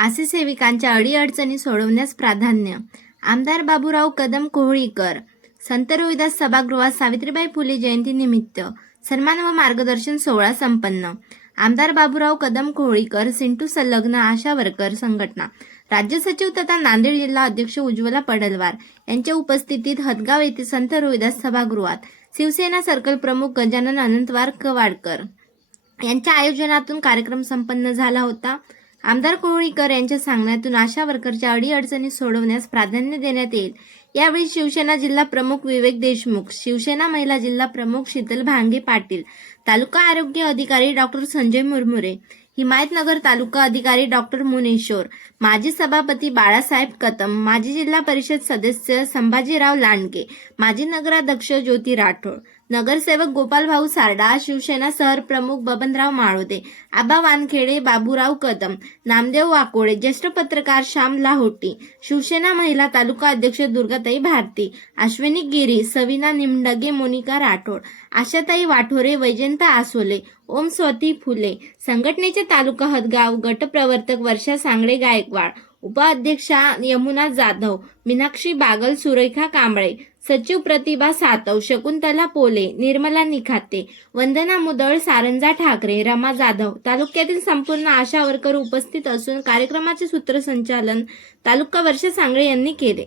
आसे सेविकांच्या अडीअडचणी सोडवण्यास प्राधान्य. आमदार बाबूराव कदम कोहळीकर. संत रोहिदास सभागृहात सावित्रीबाई फुले जयंतीनिमित्त सन्मान व मार्गदर्शन सोहळा संपन्न. आमदार बाबूराव कदम कोहळीकर, सिंटू संलग्न आशा वर्कर संघटना, राज्य सचिव तथा नांदेड जिल्हा अध्यक्ष उज्ज्वला पडलवार यांच्या उपस्थितीत हदगाव येथे संत रोहिदास सभागृहात शिवसेना सर्कल प्रमुख गजानन अनंतवार कवाडकर यांच्या आयोजनातून कार्यक्रम संपन्न झाला होता. आमदार कोहळीकर यांच्या सांगण्यातून आशा वर्करच्या अडीअडचणी सोडवण्यास प्राधान्य देण्यात येईल. यावेळी शिवसेना जिल्हा प्रमुख विवेक देशमुख, शिवसेना महिला जिल्हा प्रमुख शीतल भांगे पाटील, तालुका आरोग्य अधिकारी डॉक्टर संजय मुरमुरे, हिमायतनगर तालुका अधिकारी डॉक्टर मुनेश्वर, माजी सभापती बाळासाहेब कदम, माजी जिल्हा परिषद सदस्य संभाजीराव लांडगे, माजी नगराध्यक्ष ज्योती राठोड, नगरसेवक गोपालभाऊ सारडा, शिवसेना शहर प्रमुख बबनराव माळोदे, आबा वानखेडे, बाबूराव कदम, नामदेव वाकोडे, ज्येष्ठ पत्रकार श्याम लाहोटी, शिवसेना महिला तालुका अध्यक्ष दुर्गाताई भारती, अश्विनी गिरी, सविना निमडगे, मोनिका राठोड, आशाताई वाठोरे, वैजंता आसोले, ओम स्वती फुले, संघटनेचे तालुका हदगाव गट प्रवर्तक वर्षा सांगडे गायकवाड, उपाध्यक्षा यमुना जाधव, मीनाक्षी बागल, सुरेखा कांबळे, सचिव प्रतिभा सातव, शकुंतला पोले, निर्मला निखाते, वंदना मुदळ, सारंजा ठाकरे, रमा जाधव, तालुक्यातील संपूर्ण आशा वर्कर उपस्थित असून कार्यक्रमाचे सूत्रसंचालन तालुका वर्षा सांगळे यांनी केले.